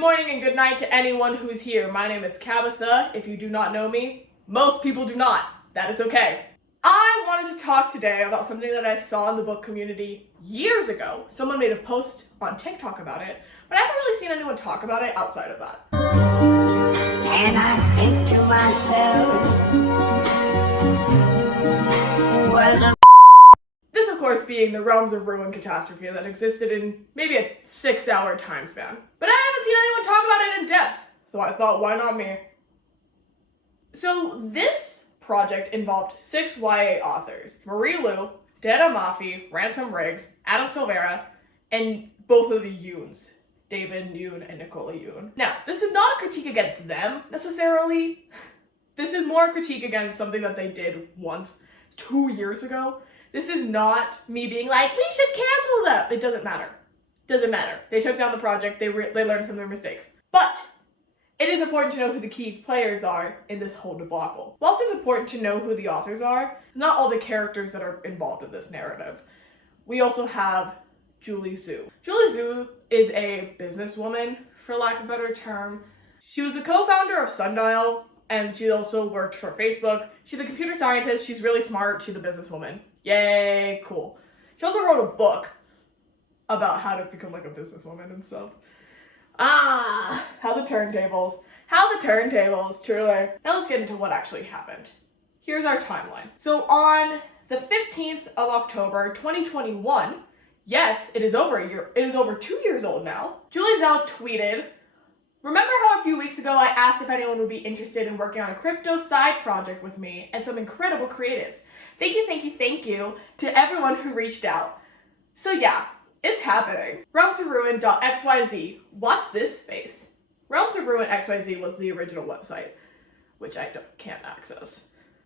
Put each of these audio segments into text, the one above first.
morning and good night to anyone who's here. My name is Cabitha. If you do not know me, most people do not. That is okay. I wanted to talk today about something that I saw in the book community years ago. Someone made a post on TikTok about it, but I haven't really seen anyone talk about it outside of that. And I think to myself, This, of course, being the Realms of Ruin catastrophe that existed in maybe a 6-hour time span. But I haven't seen anyone talk about it in depth, so I thought, why not me? So this project involved 6 YA authors: Marie Lu, Dana Maffei, Ransom Riggs, Adam Silvera, and both of the Yoons, David Yoon and Nicola Yoon. Now, this is not a critique against them, necessarily. This is more a critique against something that they did once, 2 years ago. This is not me being like, we should cancel them. It doesn't matter. Doesn't matter. They took down the project. They learned from their mistakes. But it is important to know who the key players are in this whole debacle. Whilst it's important to know who the authors are, not all the characters that are involved in this narrative. We also have Julie Zhu. Julie Zhu is a businesswoman, for lack of a better term. She was the co-founder of Sundial, and she also worked for Facebook. She's a computer scientist. She's really smart. She's a businesswoman. Yay, cool. She also wrote a book about how to become like a businesswoman and stuff. How the turntables, truly. Now let's get into what actually happened. Here's our timeline. So on the 15th of October, 2021, yes, it is over 2 years old now, Julie Zhao tweeted, "Remember how a few weeks ago I asked if anyone would be interested in working on a crypto side project with me and some incredible creatives? Thank you to everyone who reached out." So yeah, it's happening. Realms of Ruin.xyz. Watch this space. Realms of Ruin XYZ was the original website, which I can't access.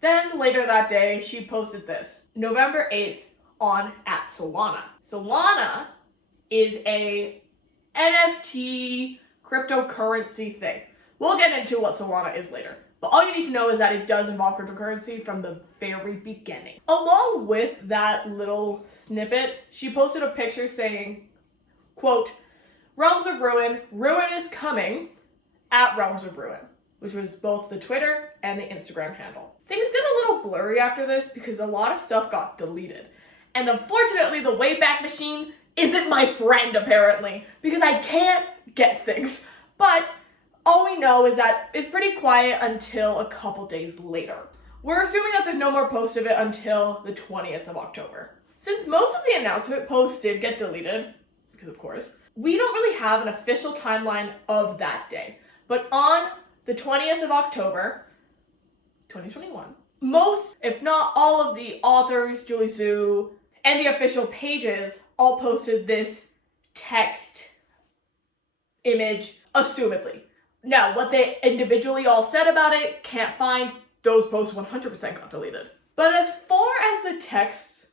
Then later that day, she posted this, November 8th on @Solana. Solana is a NFT cryptocurrency thing. We'll get into what Solana is later. But all you need to know is that it does involve cryptocurrency from the very beginning. Along with that little snippet, she posted a picture saying, quote, "Realms of Ruin, Ruin is coming," @Realms of Ruin, which was both the Twitter and the Instagram handle. Things get a little blurry after this because a lot of stuff got deleted. And unfortunately, the Wayback Machine isn't my friend, apparently, because I can't get things. But all we know is that it's pretty quiet until a couple days later. We're assuming that there's no more posts of it until the 20th of October. Since most of the announcement posts did get deleted, because of course, we don't really have an official timeline of that day. But on the 20th of October, 2021, most, if not all of the authors, Julie Zhu, and the official pages all posted this text image, assumedly. Now, what they individually all said about it, can't find. Those posts 100% got deleted. But as far as the text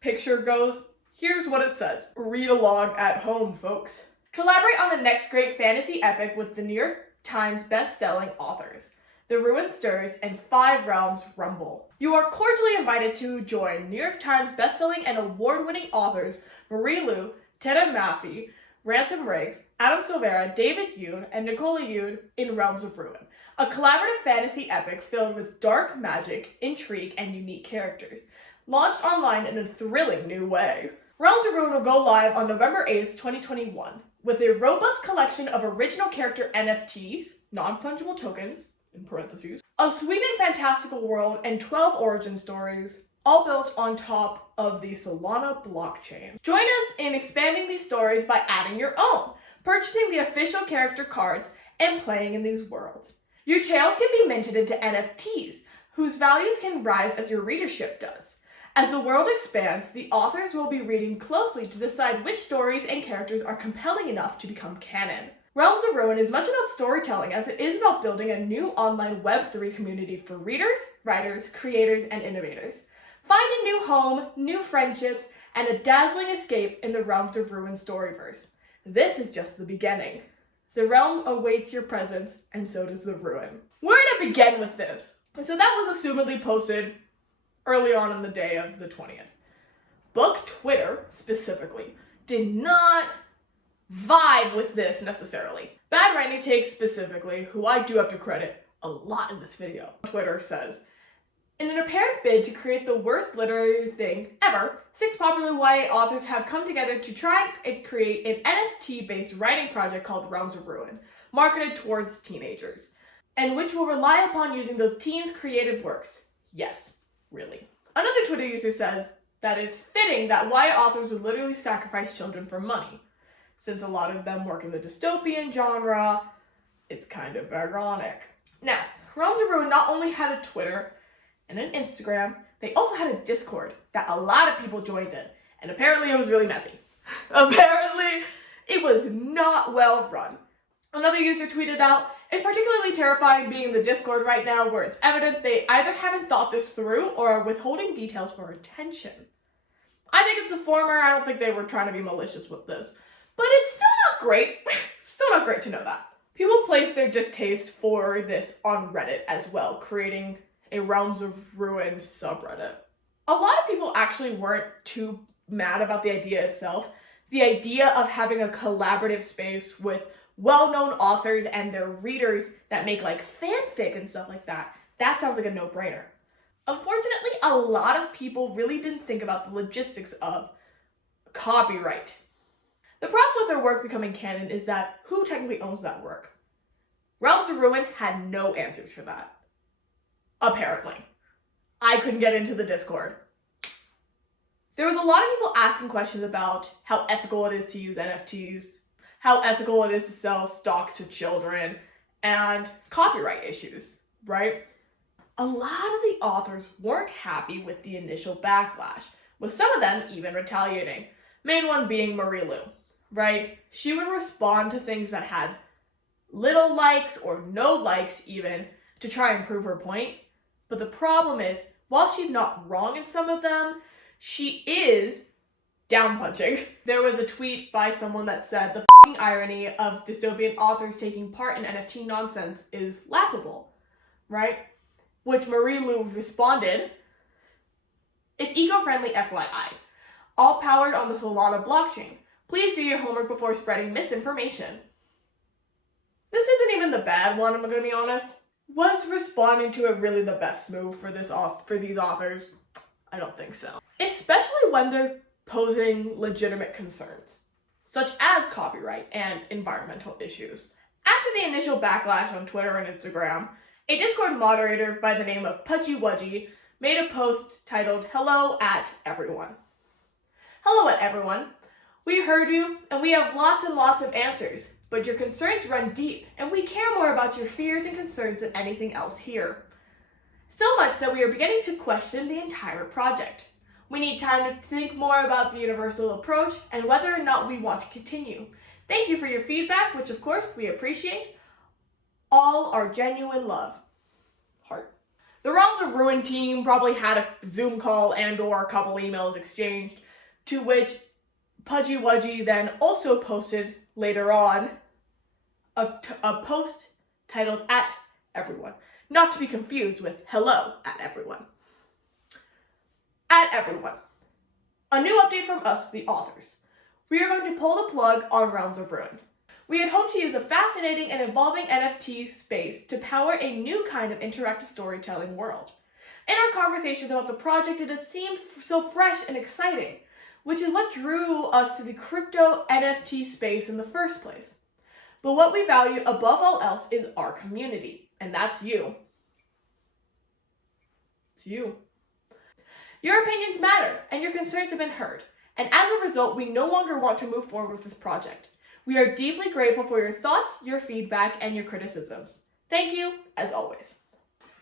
picture goes, here's what it says. Read along at home, folks. "Collaborate on the next great fantasy epic with the New York Times best-selling authors. The Ruin Stirs and 5 Realms Rumble. You are cordially invited to join New York Times best-selling and award-winning authors Marie Lu, Dana Maffei, Ransom Riggs, Adam Silvera, David Yoon, and Nicola Yoon in Realms of Ruin, a collaborative fantasy epic filled with dark magic, intrigue, and unique characters, launched online in a thrilling new way. Realms of Ruin will go live on November 8th, 2021, with a robust collection of original character NFTs, non-fungible tokens, in parentheses, a sweeping fantastical world, and 12 origin stories, all built on top of the Solana blockchain. Join us in expanding these stories by adding your own, purchasing the official character cards, and playing in these worlds. Your tales can be minted into NFTs, whose values can rise as your readership does. As the world expands, the authors will be reading closely to decide which stories and characters are compelling enough to become canon. Realms of Ruin is much about storytelling as it is about building a new online Web3 community for readers, writers, creators, and innovators. Find a new home, new friendships, and a dazzling escape in the Realms of Ruin storyverse. This is just the beginning. The realm awaits your presence, and so does the ruin. Where to begin with this? So that was assumedly posted early on in the day of the 20th. Book Twitter, specifically, did not vibe with this necessarily. Bad Writing Takes specifically, who I do have to credit a lot in this video, Twitter says, in an apparent bid to create the worst literary thing ever, 6 popular YA authors have come together to try and create an NFT-based writing project called Realms of Ruin, marketed towards teenagers, and which will rely upon using those teens' creative works. Yes, really. Another Twitter user says that it's fitting that YA authors would literally sacrifice children for money. Since a lot of them work in the dystopian genre, it's kind of ironic. Now, Realms of Ruin not only had a Twitter and an Instagram, they also had a Discord that a lot of people joined in, and apparently it was really messy. Apparently, it was not well run. Another user tweeted out, "It's particularly terrifying being in the Discord right now where it's evident they either haven't thought this through or are withholding details for attention." I think it's the former. I don't think they were trying to be malicious with this, but it's still not great. Still not great to know that. People place their distaste for this on Reddit as well, creating a Realms of Ruin subreddit. A lot of people actually weren't too mad about the idea itself. The idea of having a collaborative space with well-known authors and their readers that make like fanfic and stuff like that, that sounds like a no-brainer. Unfortunately, a lot of people really didn't think about the logistics of copyright. The problem with their work becoming canon is that who technically owns that work? Realms of Ruin had no answers for that. Apparently. I couldn't get into the Discord. There was a lot of people asking questions about how ethical it is to use NFTs, how ethical it is to sell stocks to children, and copyright issues, right? A lot of the authors weren't happy with the initial backlash, with some of them even retaliating. Main one being Marie Lu, right? She would respond to things that had little likes or no likes even to try and prove her point. But the problem is, while she's not wrong in some of them, she is down-punching. There was a tweet by someone that said, "The f***ing irony of dystopian authors taking part in NFT nonsense is laughable," right? Which Marie Lu responded, "It's eco-friendly FYI. All powered on the Solana blockchain. Please do your homework before spreading misinformation." This isn't even the bad one, I'm gonna be honest. Was responding to it really the best move for these authors? I don't think so. Especially when they're posing legitimate concerns, such as copyright and environmental issues. After the initial backlash on Twitter and Instagram, a Discord moderator by the name of Pudgy Wudgy made a post titled, "Hello at everyone." Hello at everyone. We heard you and we have lots and lots of answers. But your concerns run deep, and we care more about your fears and concerns than anything else here. So much that we are beginning to question the entire project. We need time to think more about the universal approach and whether or not we want to continue. Thank you for your feedback, which of course we appreciate. All our genuine love. Heart. The Realms of Ruin team probably had a Zoom call and or a couple emails exchanged, to which Pudgy Wudgy then also posted later on a post titled "At Everyone," not to be confused with "Hello at Everyone." At everyone. A new update from us, the authors. We are going to pull the plug on Realms of Ruin. We had hoped to use a fascinating and evolving NFT space to power a new kind of interactive storytelling world. In our conversations about the project, it had seemed so fresh and exciting, which is what drew us to the crypto NFT space in the first place. But what we value above all else is our community, and that's you. It's you. Your opinions matter, and your concerns have been heard, and as a result, we no longer want to move forward with this project. We are deeply grateful for your thoughts, your feedback, and your criticisms. Thank you, as always.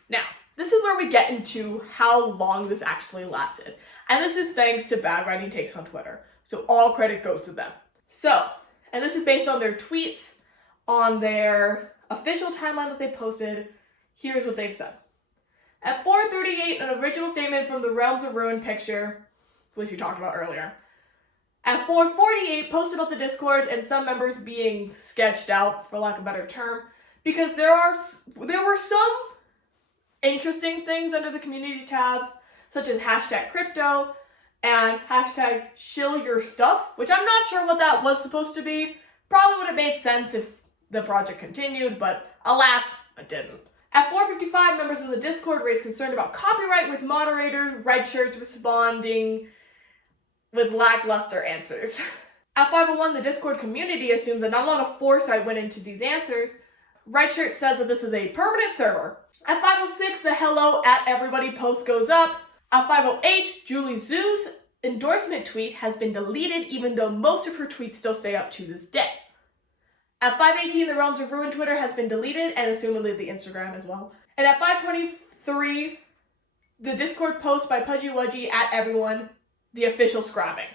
Now, this is where we get into how long this actually lasted. And this is thanks to Bad Writing Takes on Twitter. So all credit goes to them. So, and this is based on their tweets, on their official timeline that they posted. Here's what they've said. At 4:38, an original statement from the Realms of Ruin picture, which we talked about earlier. At 4:48, post about the Discord and some members being sketched out, for lack of a better term, because there were some interesting things under the community tabs, such as #crypto and #shill your stuff, which I'm not sure what that was supposed to be, Probably would have made sense if the project continued, but alas, it didn't. At 4:55, members of the Discord raised concern about copyright, with moderator Red Shirts responding with lackluster answers. At 5:01, the Discord community assumes that not a lot of foresight went into these answers. Red Shirt says that this is a permanent server. At 5:06, the hello at everybody post goes up. At 5:08, Julie Zhu's endorsement tweet has been deleted, even though most of her tweets still stay up to this day. At 5:18, the Realms of Ruin Twitter has been deleted, and assumedly the Instagram as well. And at 5:23, the Discord post by Pudgy Wudgy at everyone, the official scrapping.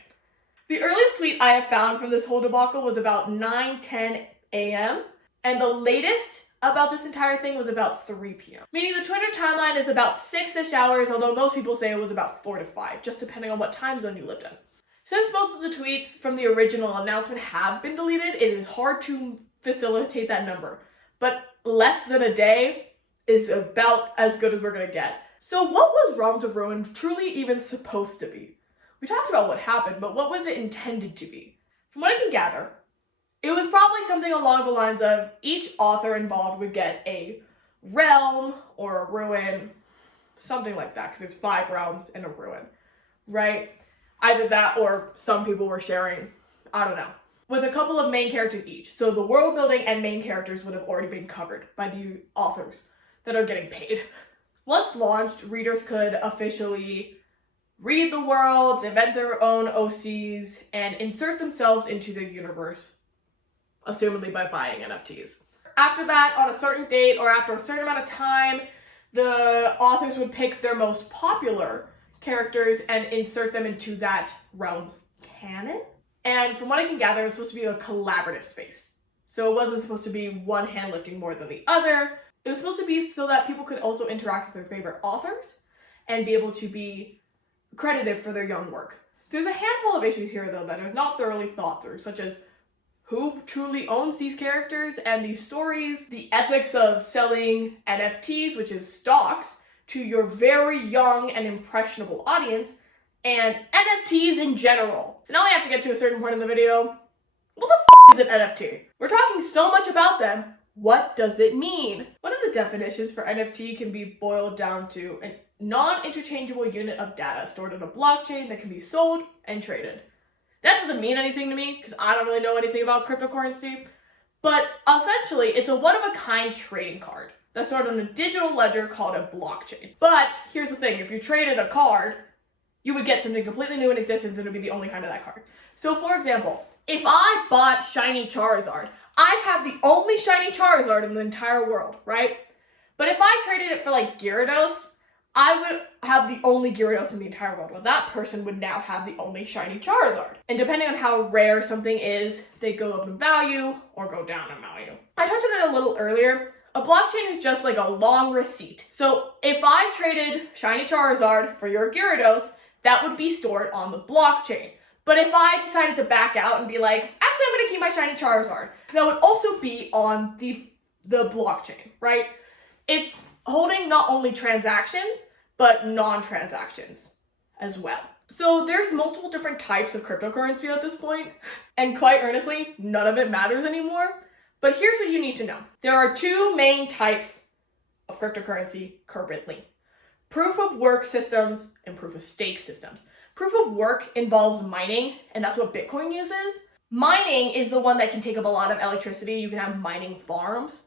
The earliest tweet I have found from this whole debacle was about 9:10 a.m., and the latest about this entire thing was about 3 p.m. Meaning the Twitter timeline is about 6-ish hours, although most people say it was about 4 to 5, just depending on what time zone you lived in. Since most of the tweets from the original announcement have been deleted, it is hard to facilitate that number. But less than a day is about as good as we're gonna get. So what was Realms of Ruin truly even supposed to be? We talked about what happened, but what was it intended to be? From what I can gather, it was probably something along the lines of each author involved would get a realm or a ruin, something like that, because there's 5 realms in a ruin, right? Either that or some people were sharing, I don't know, with a couple of main characters each. So the world building and main characters would have already been covered by the authors that are getting paid. Once launched, readers could officially read the world, invent their own OCs, and insert themselves into the universe, assumedly by buying NFTs. After that, on a certain date or after a certain amount of time, the authors would pick their most popular characters and insert them into that realm's canon. And from what I can gather, it was supposed to be a collaborative space. So it wasn't supposed to be one hand lifting more than the other. It was supposed to be so that people could also interact with their favorite authors and be able to be credited for their young work. There's a handful of issues here, though, that are not thoroughly thought through, such as who truly owns these characters and these stories, the ethics of selling NFTs, which is stocks, to your very young and impressionable audience, and NFTs in general. So now we have to get to a certain point in the video. What the is an NFT? We're talking so much about them. What does it mean? One of the definitions for NFT can be boiled down to a non-interchangeable unit of data stored on a blockchain that can be sold and traded. That doesn't mean anything to me because I don't really know anything about cryptocurrency, but essentially it's a one-of-a-kind trading card that's stored on a digital ledger called a blockchain. But here's the thing, if you traded a card, you would get something completely new in existence and it would be the only kind of that card. So for example, if I bought shiny Charizard, I'd have the only shiny Charizard in the entire world, right? But if I traded it for like Gyarados, I would have the only Gyarados in the entire world. Well, that person would now have the only shiny Charizard. And depending on how rare something is, they go up in value or go down in value. I touched on it a little earlier. A blockchain is just like a long receipt. So if I traded shiny Charizard for your Gyarados, that would be stored on the blockchain. But if I decided to back out and be like, actually I'm gonna keep my shiny Charizard, that would also be on the blockchain, right? It's holding not only transactions, but non-transactions as well. So there's multiple different types of cryptocurrency at this point, and quite earnestly, none of it matters anymore. But here's what you need to know. There are 2 main types of cryptocurrency currently: proof of work systems and proof of stake systems. Proof of work involves mining, and that's what Bitcoin uses. Mining is the one that can take up a lot of electricity. You can have mining farms,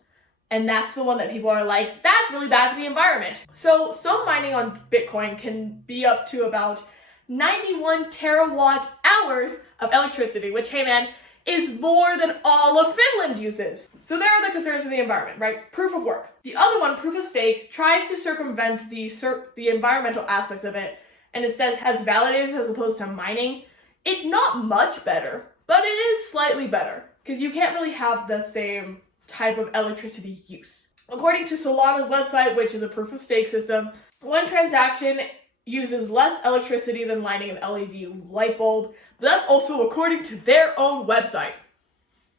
and that's the one that people are like, that's really bad for the environment. So some mining on Bitcoin can be up to about 91 terawatt hours of electricity, which, hey man, is more than all of Finland uses. So there are the concerns for the environment, right? Proof of work. The other one, proof of stake, tries to circumvent the environmental aspects of it, and instead has validators as opposed to mining. It's not much better, but it is slightly better, because you can't really have the same type of electricity use. According to Solana's website, which is a proof of stake system, one transaction uses less electricity than lighting an LED light bulb, but that's also according to their own website.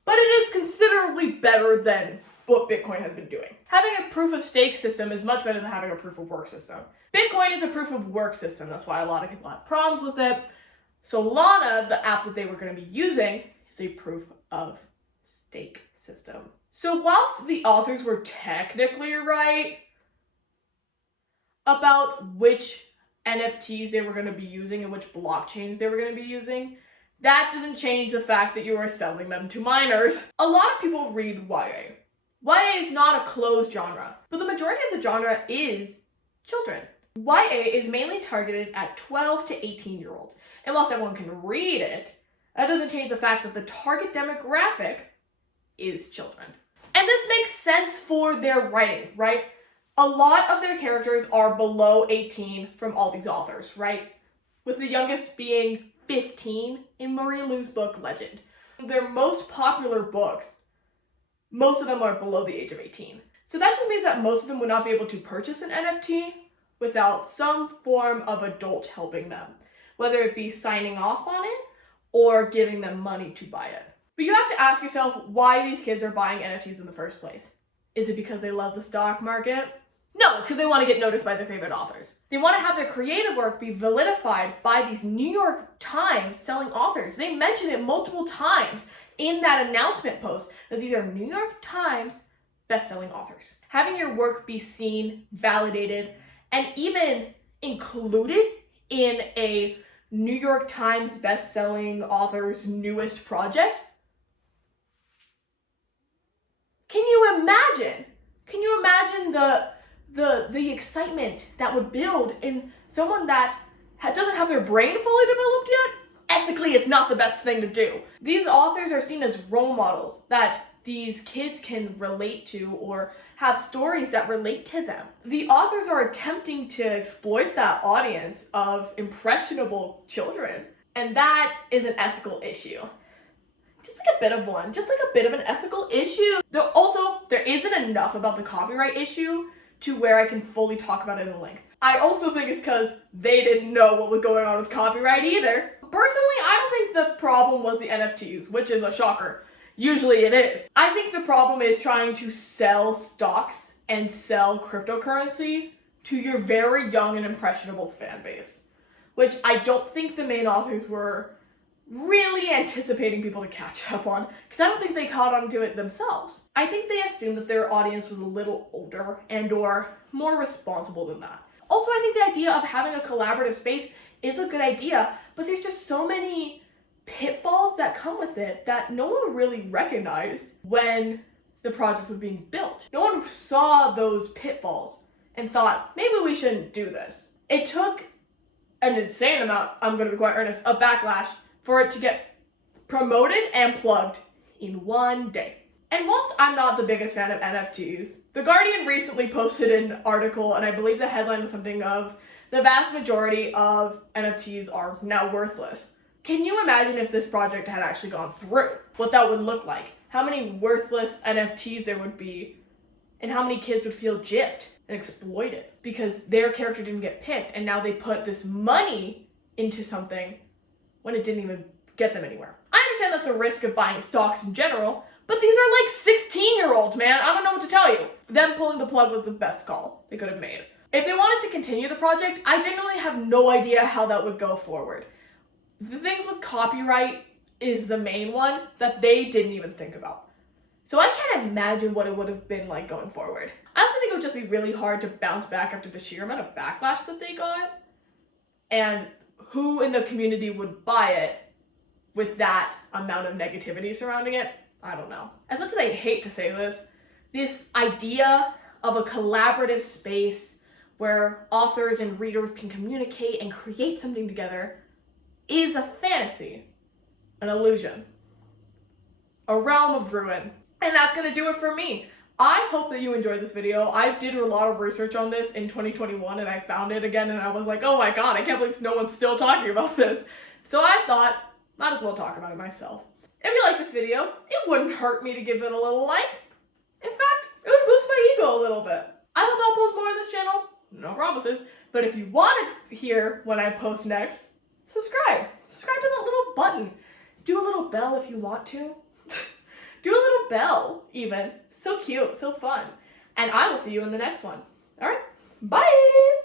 But it is considerably better than what Bitcoin has been doing. Having a proof of stake system is much better than having a proof of work system. Bitcoin is a proof of work system, that's why a lot of people have problems with it. Solana, the app that they were going to be using, is a proof of stake system. So whilst the authors were technically right about which NFTs they were going to be using and which blockchains they were going to be using, that doesn't change the fact that you are selling them to minors. A lot of people read YA. YA is not a closed genre, but the majority of the genre is children. YA is mainly targeted at 12 to 18-year-olds. And whilst everyone can read it, that doesn't change the fact that the target demographic is children. And this makes sense for their writing, right? A lot of their characters are below 18 from all these authors, right? With the youngest being 15 in Marie Lu's book, Legend. Their most popular books, most of them are below the age of 18. So that just means that most of them would not be able to purchase an NFT without some form of adult helping them, whether it be signing off on it or giving them money to buy it. But you have to ask yourself why these kids are buying NFTs in the first place. Is it because they love the stock market? No, it's because they want to get noticed by their favorite authors. They want to have their creative work be validified by these New York Times selling authors. They mention it multiple times in that announcement post that these are New York Times best-selling authors. Having your work be seen, validated, and even included in a New York Times best-selling author's newest project. Can you imagine? Can you imagine the excitement that would build in someone that doesn't have their brain fully developed yet? Ethically, it's not the best thing to do. These authors are seen as role models that these kids can relate to or have stories that relate to them. The authors are attempting to exploit that audience of impressionable children, and that is an ethical issue. Just like a bit of one, just like a bit of an ethical issue. There isn't enough about the copyright issue to where I can fully talk about it in length. I also think it's because they didn't know what was going on with copyright either. Personally, I don't think the problem was the NFTs, which is a shocker. Usually it is. I think the problem is trying to sell stocks and sell cryptocurrency to your very young and impressionable fan base, which I don't think the main authors were really anticipating people to catch up on, because I don't think they caught on to it themselves. I think they assumed that their audience was a little older and or more responsible than that. Also, I think the idea of having a collaborative space is a good idea, but there's just so many pitfalls that come with it that no one really recognized when the project was being built. No one saw those pitfalls and thought, maybe we shouldn't do this. It took an insane amount, I'm going to be quite earnest, of backlash for it to get promoted and plugged in one day. And whilst I'm not the biggest fan of NFTs, The Guardian recently posted an article, and I believe the headline was something of, the vast majority of NFTs are now worthless. Can you imagine if this project had actually gone through? What that would look like? How many worthless NFTs there would be, and how many kids would feel gypped and exploited because their character didn't get picked, and now they put this money into something when it didn't even get them anywhere. I understand that's a risk of buying stocks in general, but these are like 16-year-olds, man. I don't know what to tell you. Them pulling the plug was the best call they could have made. If they wanted to continue the project, I genuinely have no idea how that would go forward. The things with copyright is the main one that they didn't even think about. So I can't imagine what it would have been like going forward. I also think it would just be really hard to bounce back after the sheer amount of backlash that they got, and who in the community would buy it with that amount of negativity surrounding it. I don't know. As much as I hate to say this idea of a collaborative space where authors and readers can communicate and create something together is a fantasy, an illusion, a realm of ruin. And that's gonna do it for me. I hope that you enjoyed this video. I did a lot of research on this in 2021 and I found it again and I was like, oh my god, I can't believe no one's still talking about this. So I thought, might as well talk about it myself. If you like this video, it wouldn't hurt me to give it a little like. In fact, it would boost my ego a little bit. I hope I'll post more on this channel, no promises, but if you want to hear when I post next, subscribe. Subscribe to that little button. Do a little bell if you want to. Do a little bell, even. So cute, so fun. And I will see you in the next one. All right, bye!